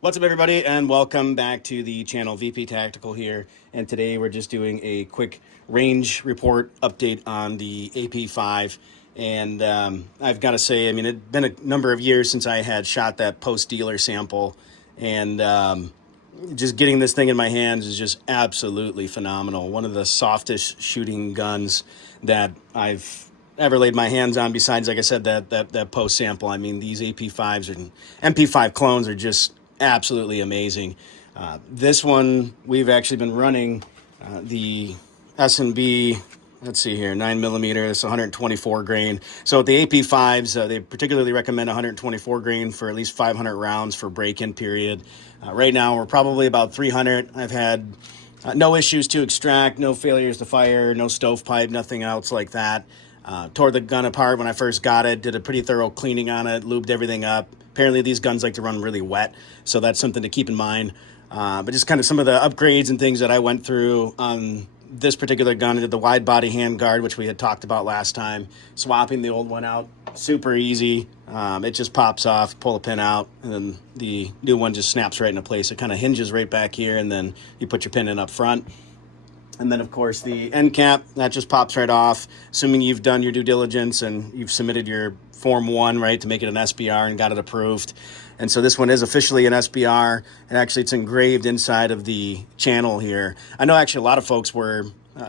What's up, everybody, and welcome back to the channel. VP Tactical here, and today we're just doing a quick range report update on the AP5. And I've got to say, I mean, it's been a number of years since I had shot that post-dealer sample, and just getting this thing in my hands is just absolutely phenomenal. One of the softest shooting guns that I've ever laid my hands on, besides, like I said, that post sample. I mean, these AP5s and MP5 clones are just absolutely amazing. This one, we've actually been running the S&B, let's see here, 9mm, it's 124 grain. So the AP5s, they particularly recommend 124 grain for at least 500 rounds for break-in period. Right now, we're probably about 300. I've had no issues to extract, no failures to fire, no stovepipe, nothing else like that. Tore the gun apart when I first got it, did a pretty thorough cleaning on it, lubed everything up. Apparently these guns like to run really wet, so that's something to keep in mind. But just kind of some of the upgrades and things that I went through on this particular gun. I did the wide body handguard, which we had talked about last time. Swapping the old one out, super easy. It just pops off, pull a pin out, and then the new one just snaps right into place. It kind of hinges right back here, and then you put your pin in up front. And then, of course, the end cap, that just pops right off, assuming you've done your due diligence and you've submitted your Form 1, right, to make it an SBR and got it approved. And so this one is officially an SBR, and actually it's engraved inside of the channel here. I know actually a lot of folks were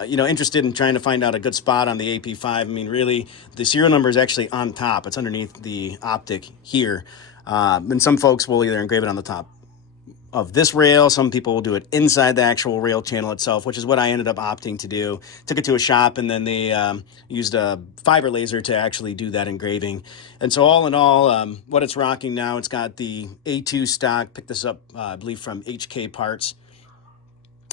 interested in trying to find out a good spot on the AP5. I mean, really, the serial number is actually on top. It's underneath the optic here. And some folks will either engrave it on the top of this rail. Some people will do it inside the actual rail channel itself, which is what I ended up opting to do. Took it to a shop, and then they used a fiber laser to actually do that engraving. And so all in all, what it's rocking now, it's got the A2 stock. Picked this up, I believe, from HK Parts.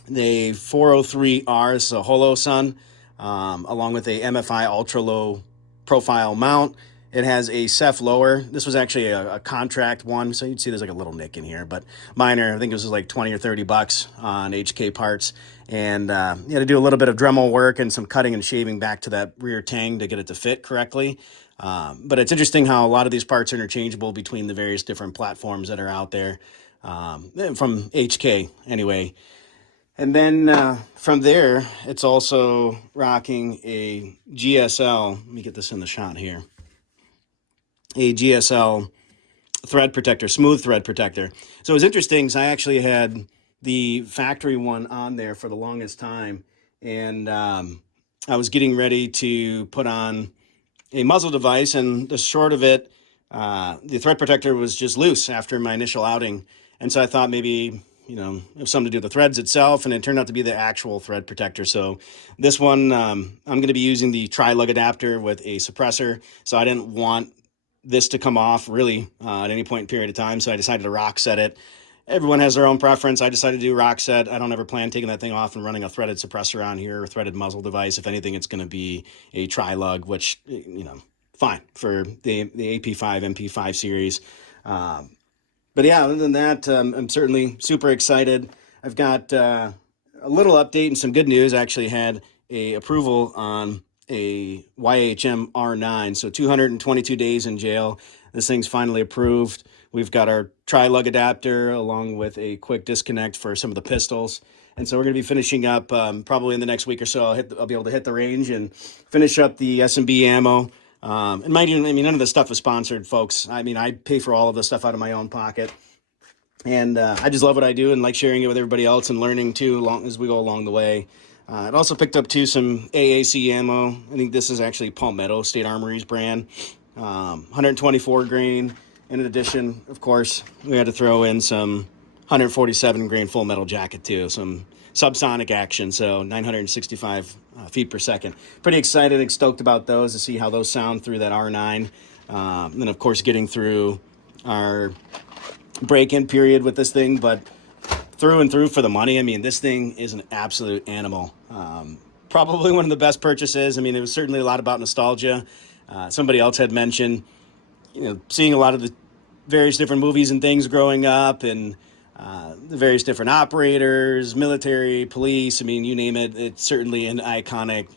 The 403R, this is a Holo Sun, along with a MFI ultra low profile mount. It has a Ceph lower. This was actually a contract one, so you'd see there's like a little nick in here, but minor. I think it was like 20 or 30 bucks on HK Parts. And you had to do a little bit of Dremel work and some cutting and shaving back to that rear tang to get it to fit correctly. But it's interesting how a lot of these parts are interchangeable between the various different platforms that are out there, from HK anyway. And then from there, it's also rocking a GSL. Let me get this in the shot here. A GSL thread protector, smooth thread protector. So it was interesting because I actually had the factory one on there for the longest time, and I was getting ready to put on a muzzle device, and the short of it, the thread protector was just loose after my initial outing. And so I thought maybe, it was something to do with the threads itself, and it turned out to be the actual thread protector. So this one, I'm going to be using the tri-lug adapter with a suppressor, so I didn't want this to come off really at any point in period of time, so I decided to rock set it. Everyone has their own preference. I decided to do rock set. I don't ever plan taking that thing off and running a threaded suppressor on here or threaded muzzle device. If anything, it's going to be a tri-lug, which, fine for the AP5, MP5 series. But yeah, other than that, I'm certainly super excited. I've got a little update and some good news. I actually had a approval on a YHM R9, so 222 days in jail. This thing's finally approved. We've got our tri-lug adapter along with a quick disconnect for some of the pistols. And so we're going to be finishing up probably in the next week or so. I'll be able to hit the range and finish up the S&B ammo. And mind you, none of this stuff is sponsored, folks. I mean, I pay for all of this stuff out of my own pocket. And I just love what I do and like sharing it with everybody else and learning too as we go along the way. It also picked up too some AAC ammo. I think this is actually Palmetto State Armory's brand. 124 grain. In addition, of course, we had to throw in some 147 grain full metal jacket too. Some subsonic action, so 965 feet per second. Pretty excited and stoked about those to see how those sound through that R9. And then, of course, getting through our break-in period with this thing, but through and through for the money. I mean, this thing is an absolute animal. Probably one of the best purchases. I mean, it was certainly a lot about nostalgia. Somebody else had mentioned, seeing a lot of the various different movies and things growing up, and the various different operators, military, police. I mean, you name it. It's certainly an iconic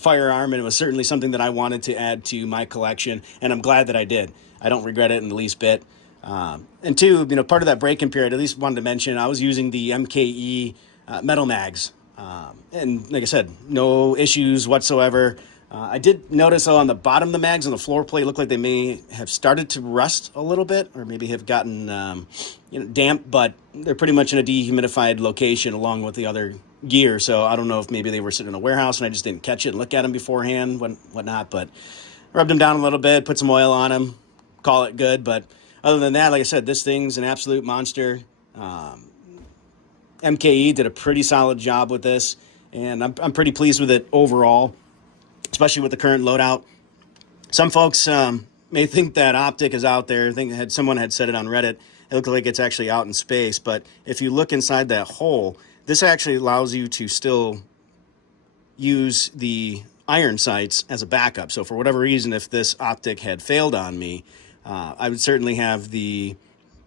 firearm, and it was certainly something that I wanted to add to my collection, and I'm glad that I did. I don't regret it in the least bit. And two, part of that break-in period, at least wanted to mention, I was using the MKE metal mags. And like I said, no issues whatsoever. I did notice though on the bottom of the mags on the floor plate, looked like they may have started to rust a little bit, or maybe have gotten damp, but they're pretty much in a dehumidified location along with the other gear. So I don't know if maybe they were sitting in a warehouse and I just didn't catch it and look at them beforehand, whatnot. But rubbed them down a little bit, put some oil on them, call it good. But other than that, like I said, this thing's an absolute monster. MKE did a pretty solid job with this, and I'm pretty pleased with it overall, especially with the current loadout. Some folks may think that optic is out there. I think someone had said it on Reddit. It looked like it's actually out in space, but if you look inside that hole, this actually allows you to still use the iron sights as a backup. So for whatever reason, if this optic had failed on me, I would certainly have the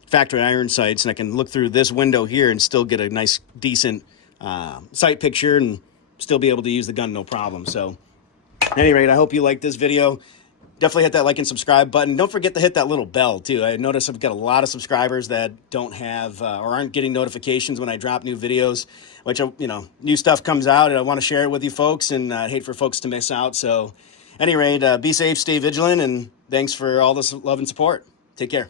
factory iron sights, and I can look through this window here and still get a nice, decent sight picture and still be able to use the gun no problem. So at any rate, I hope you liked this video. Definitely hit that like and subscribe button. Don't forget to hit that little bell too. I notice I've got a lot of subscribers that don't have or aren't getting notifications when I drop new videos, which, new stuff comes out and I want to share it with you folks, and I hate for folks to miss out. So at any rate, be safe, stay vigilant, and thanks for all this love and support. Take care.